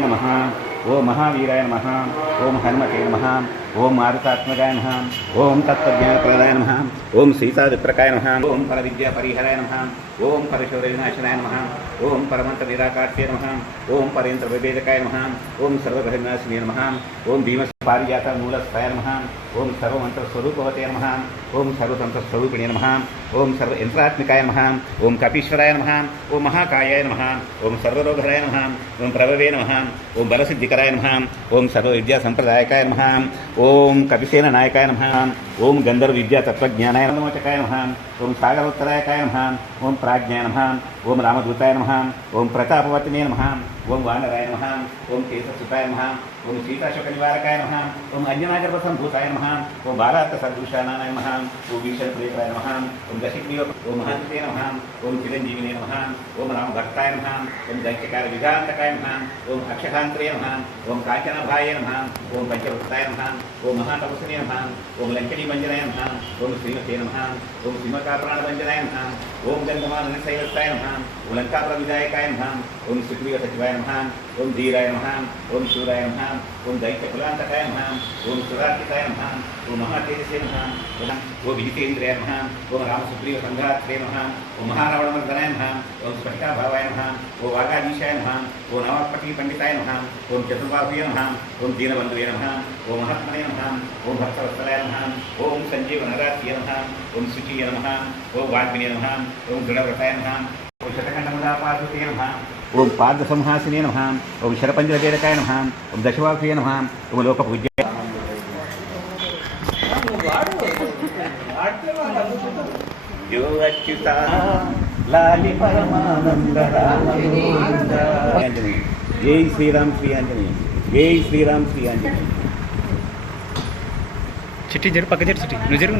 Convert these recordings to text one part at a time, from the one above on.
नमः। ओम महावीराय नमः। ओम हनुमते नमः। ओम मारुतात्मजाय नमः। ओम तत्त्वज्ञानप्रदाय नमः। ओम सीतावित्रकाय नमः। ओम परविद्यापरिहराय नमः। ओम परशौर्यविनाशनाय नमः। ओम परमन्तनिराकार्ये नमः। ओम परेन्द्रविभेदकाय नमः। ओम सर्वग्रहविनाशिने नमः। ओम भीमपारिजातमूलस्थाय नमः। ओम सर्वमन्त्रस्वरूपवते नमः। ओम सर्वतन्त्रस्वरूपिणे नमः। ओम सर्वयन्त्रात्मिकाय नमः। ओम कपीश्वराय नमः। ओम महाकायाय नमः। ओम सर्वरोगहराय नमः। ओम प्रभवे नमः। ओम बलसिद्धिकराय नमः। ओम सर्वविद्यासम्प्रदायकाय नमः। ओम कपिसेन नायकाय नमः। ओम गन्धर्वविद्यातत्त्वज्ञानाय नमोचकाय नमः। ओम सागरोत्तरायकाय नमः। ओम प्राज्ञाय नमः। ओम रामदूताय नमः। ओम प्रतापवतिने नमः। ओम वानराय नमः। ओम केशसुताय नमः। ओम सीताशोकनिवारकाय नमः। ओम अंजनागर्भसम्भूताय नमः। ओम बालार्थसदृशानाय नमः। ओम विषणप्रियकाय नमः। ओम दशग्रीव ओम महन्ते नमः। ओम चिरञ्जीविने नमः। ओम रामभक्ताय नमः। ओम दैत्यकारविधान्तकाय नमः। ओम अक्षकान्त्रे नमः। ओम काञ्चनाभाय नमः। ओम पंचवक्ताय नमः। ओम महातपस्विने नमः। ओम लङ्कणीमञ्जनाय नमः। ओम श्रीमते नमः। ओम श्रीमकाप्राणभञ्जनाय नमः। ओम गन्धमाननशैवस्ताय नमः। ओम लङ्काप्रविधायकाय नमः। ओम सुग्रीवसचिवाय नमः। ओम धीराय नमः। ओम शूराय नमः। ओम दैत्यकुलान्तकाय नमः। ओम सुरार्तिकाय नमः। ओम महातेजसे नमः। ओम विजितेन्द्रियाय नमः। ओम रामसुग्रीवसङ्घात्रे नमः। ओम महारावणमर्दनाय नमः। ओम स्फटिकाभावाय नमः। ओम वागाधीशाय नमः। ओम नवापटिपण्डिताय नमः। ओम चतुर्बाहुवे नमः। ओम दीनबन्धुवे नमः। ओम महात्मने नमः। ओम भक्तवत्सलाय नमः। ओम सञ्जीवनदात्ये नमः। ओम शुचिये नमः। ओम वाग्मिने नमः। ओम दृढव्रताय नमः। ओम शतखण्डमुदापादुते नमः। ओम पादसंहासिने नमः। ओम शरपञ्जरवेदकाय नमः। ओम दशवाक्ये नमः। ओम लोकपूज्य यो अच्युता लाली परमानंद आंजनेय जय श्रीराम श्री आंजनेय जय श्रीराम श्री आंजनेय चिट्टी जरूर पक्का जरूर चिट्टी नुजर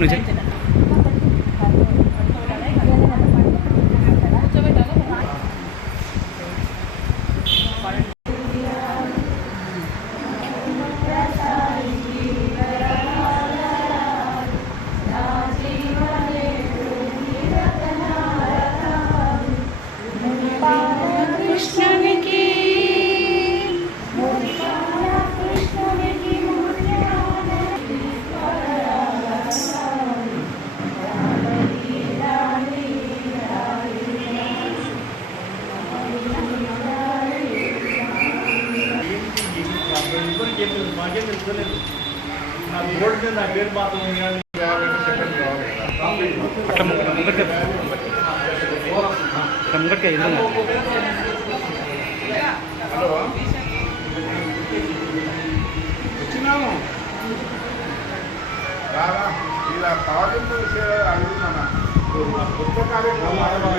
ముంగట్గా ఎదురు హలో వచ్చినాము రారా ఇలా తాగింపు విషయాలు అడుగుతున్నా కొత్త కార్యక్రమాలు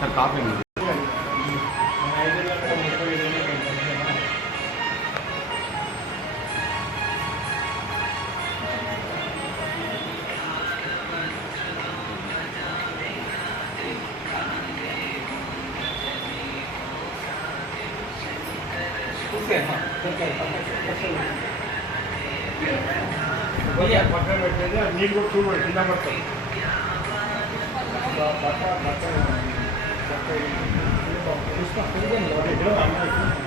సార్ కాఫీ పక్కన పెట్టేది నీళ్ళు కూడా చూడండి కింద పడతాయి చూస్తా